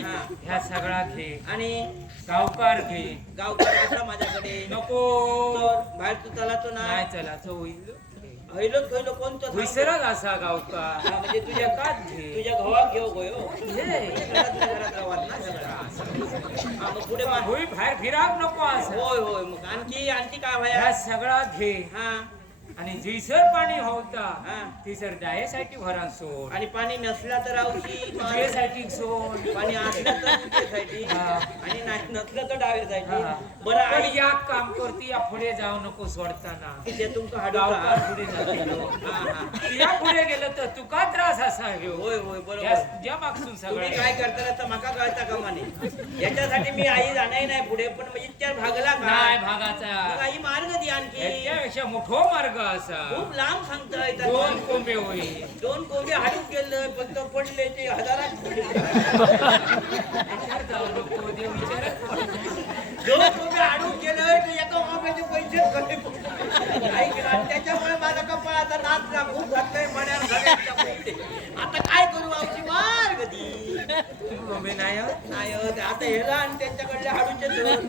हा. ह्या सगळा घे. आणि सावकार घे. गावकार असा माझ्याकडे. नको. तर बाहेर तू चला तो नाही तो होईल हैलो खैलो कोणतं सांग? विसरत असा गावकार. हा, म्हणजे तुझ्या एकाच घे. तुझ्या घवात घेऊ गयो घे. घरात ना सगळं. हा, मग पुढे होई बाहेर फिराक नको असं. होय होय मग आणखी आणखी काय ह्या व्हाया सगळा घे. हा. आणि जिसर पाणी होता हा. ती सर डायसाठी भरा सोड. आणि पाणी नसला तर औषधी तुझ्यासाठी सोड. पाणी असलं तर हा. आणि नाही नसलं तर डाव्यासाठी हा. बरं आणि या काम करती या पुढे जाऊ नको सोडताना. ते तुमका हाडू गावकार का? पुढे जाते. हा हा. या पुढे गेलं तर तुका त्रास असा ह्यो होय होय बरोबर. तुझ्या मागसून सगळं काय करता तर माका कळता का माने याच्यासाठी मी आई जाणार नाही पुढे पण मग इतक्या भागला नाही आई याच्यापेक्षा मोठो मार्ग असा खूप लांब सांगताय दोन कोंबे होईल दोन कोंबे हाडून गेलं फक्त पडले ते हजारात पडले. विचार जाऊ नको देव विचार दोन कोंबे हाडून गेलं तर एका कोंब्याचे पैसे कमी पडले. ऐक ना, त्याच्यामुळे माझा कपाळाचा नाच ना खूप घातलाय मण्यावर सगळ्यांच्या पैसे. आता काय करू आवशी मार्ग दी कोंबे नाही हो? नाही हो, ते आता हेला आणि त्यांच्याकडले हाडूचे दोन.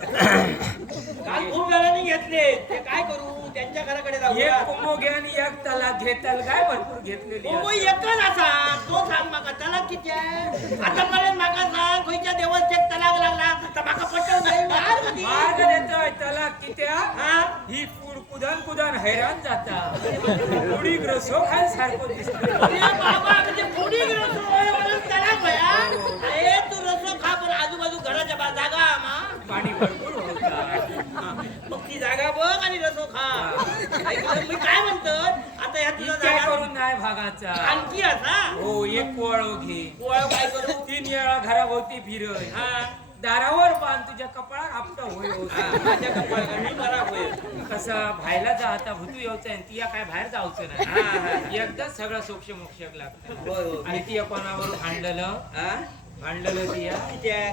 काल खूप जणांनी घेतले ते काय करू त्यांच्या घराकडे जाऊ एक घे आणि एक तला घेताल काय भरपूर घेतलेली असं. एकच असा. तो सांग माका तलाक किती आहे? आता मला माका सांग खयच्या देवात एक तलाक लागला तर माका पटवून जाईल मार्ग दी. मार्ग देतोय तला कित्या हा? ही कुड कुदान कुदान हैराण जाता. पुडी ग्रसो खाय सारखं दिसतं. अरे बाबा म्हणजे पुढी रसो होय म्हणून तलाक भया अरे तू रसो खा पण आजूबाजू घराच्या बा जागा आम्हा पाणी भरपूर होता हा, मग ती जागा बघ आणि रसो खा ऐकलं? मी काय म्हणतो? आता ह्या तुझा इतक्या जागा करून नाही भागाचा. आणखी असा? हो एक घे. काय करू? तीन वेळा घराभोवती हा. दारावर बांध तुझ्या कपाळात आपटा होय हा, माझ्या कपाळाला मी बरा होईल कसं भायला जा आता भूतू यायचं आणि तिया काय बाहेर जाऊचं हा, हा. नाही एकदाच सगळं सोक्ष मोक्ष लागतं. होय होय. आणि ती कोणावर भांडलं? हा? भांडलं तिया? किती आहे?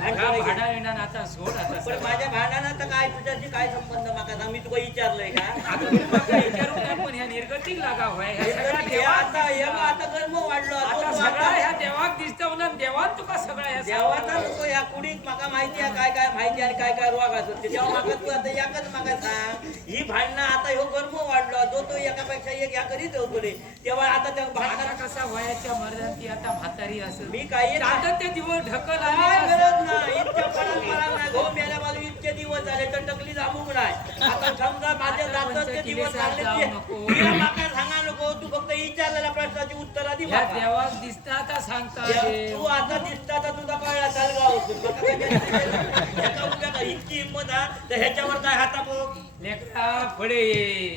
हा भाडा येणार आता सोड आता पण सगळं. माझ्या भांडणात काय तुझ्याशी काय संबंध माका सांग? मी तुला विचारलंय का? आता तू मला विचारू नये, पण? ह्या निर्गतिक लागा होय ह्या सगळ्या हे देवात आता हे मग आता कर्म वाढलो आता आता सगळा ह्या देवाक दिसतो ना देवात तुका सगळा ह्या देवाचा नको या कुडीत. माका माहिती आहे काय काय माहिती आणि काय काय रोग असत तेव्हा माका तू आता याकच माका सांग. ही भांडणं आता ह्यो कर्म वाढलो जो तो एकापेक्षा एक या करीत होतो रे तेव्हा आता त्या आता भांडणात कसा वयाच्या मर्दान ती आता म्हातारी असेल. मी काही दिवस ढकल काय गरज नाही. इतक्या पळा पळा नाही गो मेल्या बाजू इतके दिवस झाले तर टकली जामूक नाही आता समजा ते जाऊ नको. सांगा नको फक्त विचारलेल्या प्रश्नाची उत्तर. देवाक दिसता आता सांगता देव. तू आता दिसता तर तुझा कळला? ह्याचा. इतकी हिंमत हा तर ह्याच्यावर काय हाता बघ लेकरा पुढे ये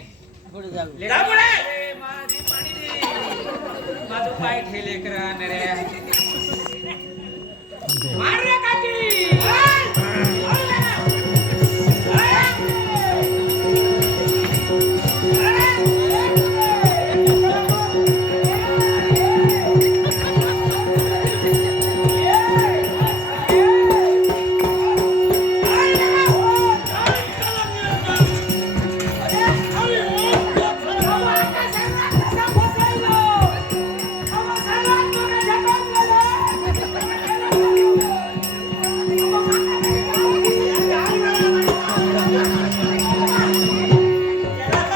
जा लेकरा पुढे. पुढे, माझी पाणी दे माझं पाय ठे लेकरा नऱ्या मार रे काय